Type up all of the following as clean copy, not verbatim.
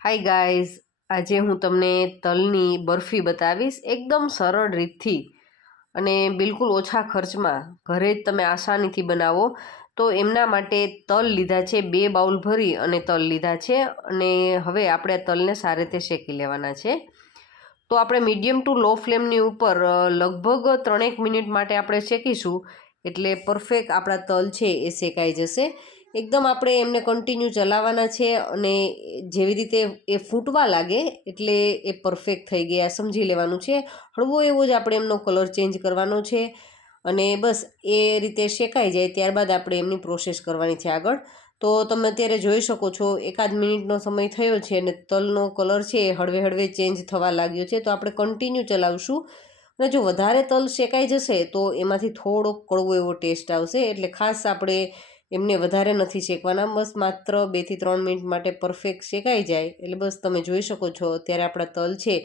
Hi guys, આજે હું તમને તલની બરફી બતાવીશ એકદમ સરળ રીતથી અને બિલકુલ ઓછા ખર્ચમાં ઘરે જ તમે આસાનીથી બનાવો. તો એમના માટે તલ લીધા છે, 2 બાઉલ ભરી અને તલ લીધા છે અને હવે આપણે તલને સારી રીતે શેકી લેવાના છે. તો આપણે મીડિયમ ટુ લો ફ્લેમની ઉપર લગભગ 3 મિનિટ માટે આપણે શેકીશું એટલે પરફેક્ટ આપણા તલ છે એ શેકાઈ જશે. એકદમ આપણે એમને કન્ટિન્યુ ચલાવવાના છે અને જેવી રીતે એ ફૂટવા લાગે એટલે એ પરફેક્ટ થઈ ગયા સમજી લેવાનું છે. હળવો એવો જ આપણે એમનો કલર ચેન્જ કરવાનો છે અને બસ એ રીતે શેકાઈ જાય ત્યારબાદ આપણે એમની પ્રોસેસ કરવાની છે આગળ. તો તમે અત્યારે જોઈ શકો છો 1 મિનિટનો સમય થયો છે અને તલનો કલર છે એ હળવે હળવે ચેન્જ થવા લાગ્યો છે. તો આપણે કન્ટિન્યુ ચલાવશું અને જો વધારે તલ શેકાઈ જશે તો એમાંથી થોડોક કડવો એવો ટેસ્ટ આવશે, એટલે ખાસ આપણે એમને વધારે નથી શેકવાના. બસ માત્ર 2 થી 3 મિનિટ માટે પરફેક્ટ શેકાઈ જાય એટલે બસ તમે જોઈ શકો છો અત્યારે આપણા તલ છે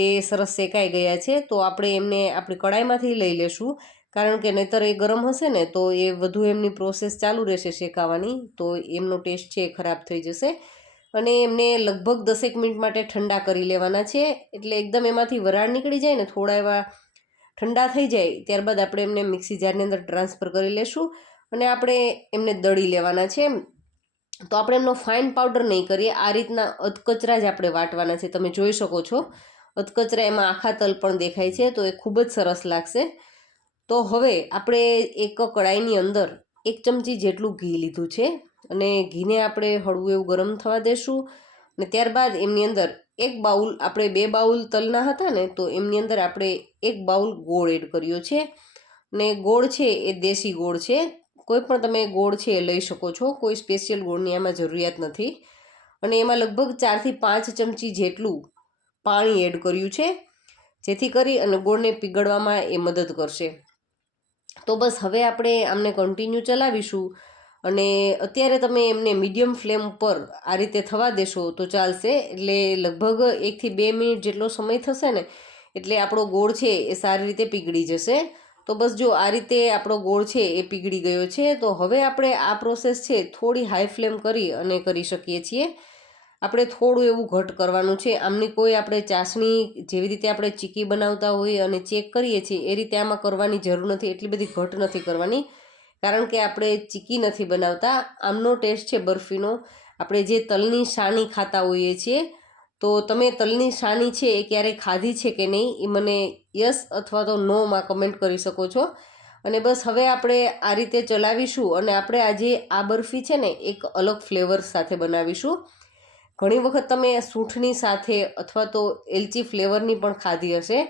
એ સરસ શેકાઈ ગયા છે. તો આપણે એમને આપણી કડાઈમાંથી લઈ લેશું, કારણ કે નહીંતર એ ગરમ હશે ને તો એ વધુ એમની પ્રોસેસ ચાલુ રહેશે શેકાવાની, તો એમનો ટેસ્ટ છે એ ખરાબ થઈ જશે. અને એમને લગભગ 10 મિનિટ માટે ઠંડા કરી લેવાના છે, એટલે એકદમ એમાંથી વરાળ નીકળી જાય ને થોડા એવા ઠંડા થઈ જાય ત્યારબાદ આપણે એમને મિક્સી જારની અંદર ટ્રાન્સફર કરી લેશું અને આપણે એમને દળી લેવાના છે. તો આપણે એમનો ફાઇન પાવડર નહીં કરીએ, આ રીતના અધકચરા જ આપણે વાટવાના છે. તમે જોઈ શકો છો અધકચરા એમાં આખા તલ પણ દેખાય છે, તો એ ખૂબ જ સરસ લાગશે. તો હવે આપણે એક કડાઈની અંદર 1 ચમચી જેટલું ઘી લીધું છે અને ઘીને આપણે હળવું એવું ગરમ થવા દેશું અને ત્યારબાદ એમની અંદર 1 બાઉલ, આપણે 2 બાઉલ તલના હતા ને તો એમની અંદર આપણે 1 બાઉલ ગોળ એડ કર્યો છે અને ગોળ છે એ દેશી ગોળ છે. કોઈ પણ તમે ગોળ છે એ લઈ શકો છો, કોઈ સ્પેશિયલ ગોળની આમાં જરૂરિયાત નથી. અને એમાં લગભગ 4 થી 5 ચમચી જેટલું પાણી એડ કર્યું છે, જેથી કરી અને ગોળને પીગળવામાં એ મદદ કરશે. તો બસ હવે આપણે આમને કન્ટિન્યુ ચલાવીશું અને અત્યારે તમે એમને મીડિયમ ફ્લેમ પર આ રીતે થવા દેશો તો ચાલશે. એટલે લગભગ 1 થી 2 મિનિટ જેટલો સમય થશે ને એટલે આપણો ગોળ છે એ સારી રીતે પીગળી જશે. તો બસ જો આ રીતે આપણો ગોળ છે એ પીગળી ગયો છે. તો હવે આપણે આ પ્રોસેસ છે થોડી હાઈ ફ્લેમ કરી અને કરી શકીએ છીએ. આપણે થોડું એવું ઘટ કરવાનું છે. આમની કોઈ આપણે ચાસણી જેવી રીતે આપણે ચીકી બનાવતા હોઈએ અને ચેક કરીએ છીએ એ રીતે આમાં કરવાની જરૂર નથી, એટલી બધી ઘટ નથી કરવાની, કારણ કે આપણે ચીકી નથી બનાવતા. આમનો ટેસ્ટ છે બરફીનો આપણે જે તલની સાની ખાતા હોઈએ છીએ. તો તમે તલની સાની છે એ ક્યારેય ખાધી છે કે નહીં એ મને યસ અથવા તો નોમાં કમેન્ટ કરી શકો છો. અને બસ હવે આપણે આ રીતે ચલાવીશું અને આપણે આજે આ બરફી છે ને એક અલગ ફ્લેવર સાથે બનાવીશું. ઘણી વખત તમે સૂંઠની સાથે અથવા તો એલચી ફ્લેવરની પણ ખાધી હશે,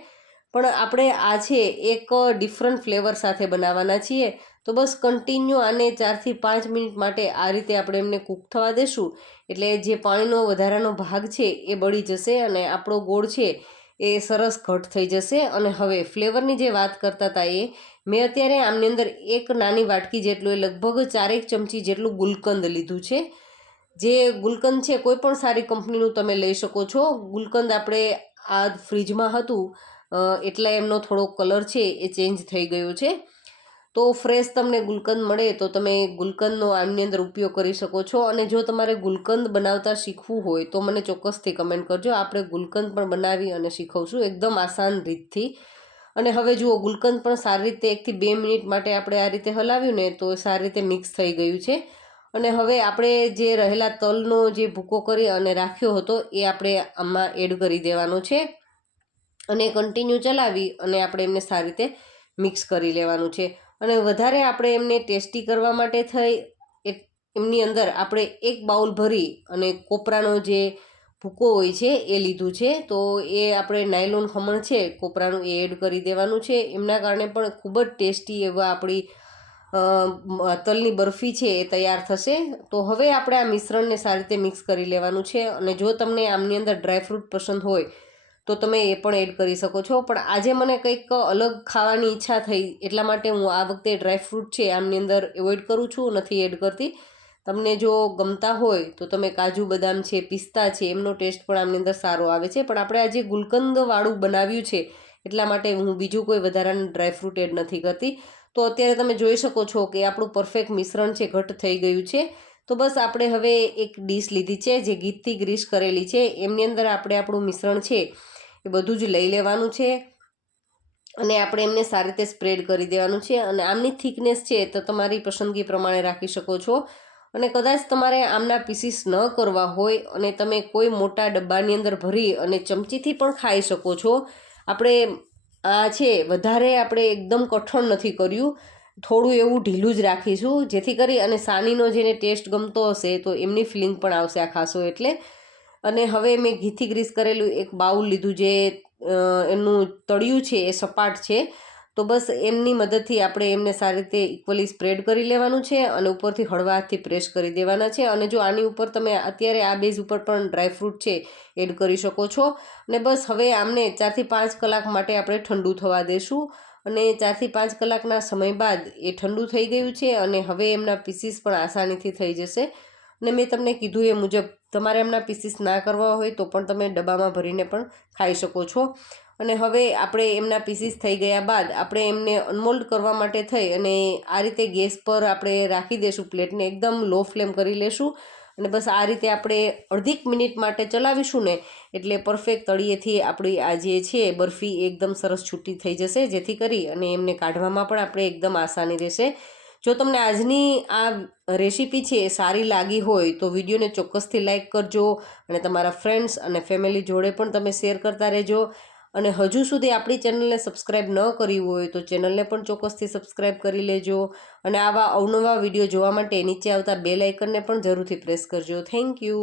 પણ આપણે આ છે એક ડિફરન્ટ ફ્લેવર સાથે બનાવવાના છીએ. તો બસ કન્ટિન્યુ આને 4 થી 5 મિનિટ માટે આ રીતે આપણે એમને કૂક થવા દેશું એટલે જે પાણીનો વધારાનો ભાગ છે એ બળી જશે અને આપણો ગોળ છે એ સરસ ઘટ થઈ જશે. અને હવે ફ્લેવરની જે વાત કરતા હતા એ મેં અત્યારે આમની અંદર 1 નાની વાટકી જેટલું લગભગ 4 ચમચી જેટલું ગુલકંદ લીધું છે. જે ગુલકંદ છે કોઈ પણ સારી કંપનીનું તમે લઈ શકો છો. ગુલકંદ આપણે આ ફ્રીજમાં હતું એટલા એમનો થોડો કલર છે એ ચેન્જ થઈ ગયો છે. તો ફ્રેશ તમને ગુલકંદ મળે તો તમે ગુલકંદનો આમની અંદર ઉપયોગ કરી શકો છો. અને જો તમારે ગુલકંદ બનાવતા શીખવું હોય તો મને ચોક્કસથી કમેન્ટ કરજો, આપણે ગુલકંદ પણ બનાવી અને શીખવશું એકદમ આસાન રીતથી. અને હવે જુઓ ગુલકંદ પણ સારી રીતે 1 થી 2 મિનિટ માટે આપણે આ રીતે હલાવ્યું ને તો સારી રીતે મિક્સ થઈ ગયું છે. અને હવે આપણે જે રહેલા તલનો જે ભૂકો કરી અને રાખ્યો હતો એ આપણે આમાં એડ કરી દેવાનો છે અને કન્ટિન્યુ ચલાવી અને આપણે એમને સારી રીતે મિક્સ કરી લેવાનું છે. અને વધારે આપણે એમને ટેસ્ટી કરવા માટે થઈ એમની અંદર આપણે 1 બાઉલ ભરી અને કોપરાનો જે ભૂકો હોય છે એ લીધું છે. તો એ આપણે નાયલોન ખમણ છે કોપરાનું એ એડ કરી દેવાનું છે. એમના કારણે પણ ખૂબ જ ટેસ્ટી એવા આપણી તલની બરફી છે એ તૈયાર થશે. તો હવે આપણે આ મિશ્રણને સારી રીતે મિક્સ કરી લેવાનું છે. અને જો તમને આમની અંદર ડ્રાયફ્રૂટ પસંદ હોય તો તમે એ પણ એડ કરી શકો છો, પણ આજે મને કંઈક અલગ ખાવાની ઈચ્છા થઈ એટલા માટે હું આ વખતે ડ્રાયફ્રૂટ છે આમની અંદર એવોઇડ કરું છું, નથી એડ કરતી. તમને જો ગમતા હોય તો તમે કાજુ બદામ છે, પિસ્તા છે એમનો ટેસ્ટ પણ આમની અંદર સારો આવે છે, પણ આપણે આજે ગુલકંદવાળું બનાવ્યું છે એટલા માટે હું બીજું કોઈ વધારાનું ડ્રાયફ્રૂટ એડ નથી કરતી. તો અત્યારે તમે જોઈ શકો છો કે આપણું પરફેક્ટ મિશ્રણ છે ઘટ થઈ ગયું છે. તો બસ આપણે હવે એક ડીશ લીધી છે જે ઘીથી ગ્રીસ કરેલી છે. એમની અંદર આપણે આપણું મિશ્રણ છે એ બધું જ લઈ લેવાનું છે અને આપણે એમને સારી રીતે સ્પ્રેડ કરી દેવાનું છે. અને આમની થિકનેસ છે તો તમારી પસંદગી પ્રમાણે રાખી શકો છો. અને કદાચ તમારે આમના પીસીસ ન કરવા હોય અને તમે કોઈ મોટા ડબ્બાની અંદર ભરી અને ચમચીથી પણ ખાઈ શકો છો. આપણે આ છે વધારે આપણે એકદમ કઠણ નથી કર્યું, થોડું એવું ઢીલું જ રાખીશું જેથી કરી અને સાનીનો જેને ટેસ્ટ ગમતો હશે તો એમની ફિલિંગ પણ આવશે આ ખાશો એટલે. અને હવે મેં ઘીથી ગ્રીસ કરેલું એક બાઉલ લીધું જે એનું તળિયું છે એ સપાટ છે. તો બસ એમની મદદથી આપણે એમને સારી રીતે ઇક્વલી સ્પ્રેડ કરી લેવાનું છે અને ઉપરથી હળવા હાથથી પ્રેસ કરી દેવાના છે. અને જો આની ઉપર તમે અત્યારે આ બેઝ ઉપર પણ ડ્રાયફ્રૂટ છે એડ કરી શકો છો. અને બસ હવે આમને 4 થી 5 કલાક માટે આપણે ઠંડુ થવા દેશું. અને 4 થી 5 કલાકના સમય બાદ એ ઠંડુ થઈ ગયું છે અને હવે એમના પીસીસ પણ આસાનીથી થઈ જશે. અને મેં તમને કીધું એ મુજબ તમારે એમના પીસીસ ના કરવા હોય તો પણ તમે ડબ્બામાં ભરીને પણ ખાઈ શકો છો. અને હવે આપણે એમના પીસીસ થઈ ગયા બાદ આપણે એમને અનમોલ્ડ કરવા માટે થઈ અને આ રીતે ગેસ પર આપણે રાખી દઈશું પ્લેટને, એકદમ લો ફ્લેમ કરી લેશું. અને બસ આ રીતે આપણે અડધીક મિનિટ માટે ચલાવીશું ને એટલે પરફેક્ટ તળિયેથી આપણી આ જે છે બરફી એકદમ સરસ છૂટી થઈ જશે, જેથી કરી અને એમને કાઢવામાં પણ આપણે એકદમ આસાની રહેશે. જો તમને આજની આ રેસીપી છે એ સારી લાગી હોય તો વિડીયોને ચોક્કસથી લાઇક કરજો અને તમારા ફ્રેન્ડ્સ અને ફેમિલી જોડે પણ તમે શેર કરતા રહેજો. અને હજુ સુધી આપણી ચેનલને સબસ્ક્રાઈબ ન કરી હોય તો ચેનલને પણ ચોક્કસથી સબસ્ક્રાઈબ કરી લેજો. અને આવા અવનવા વિડીયો જોવા માટે નીચે આવતા બેલ આઇકનને પણ જરૂરથી પ્રેસ કરજો. Thank you.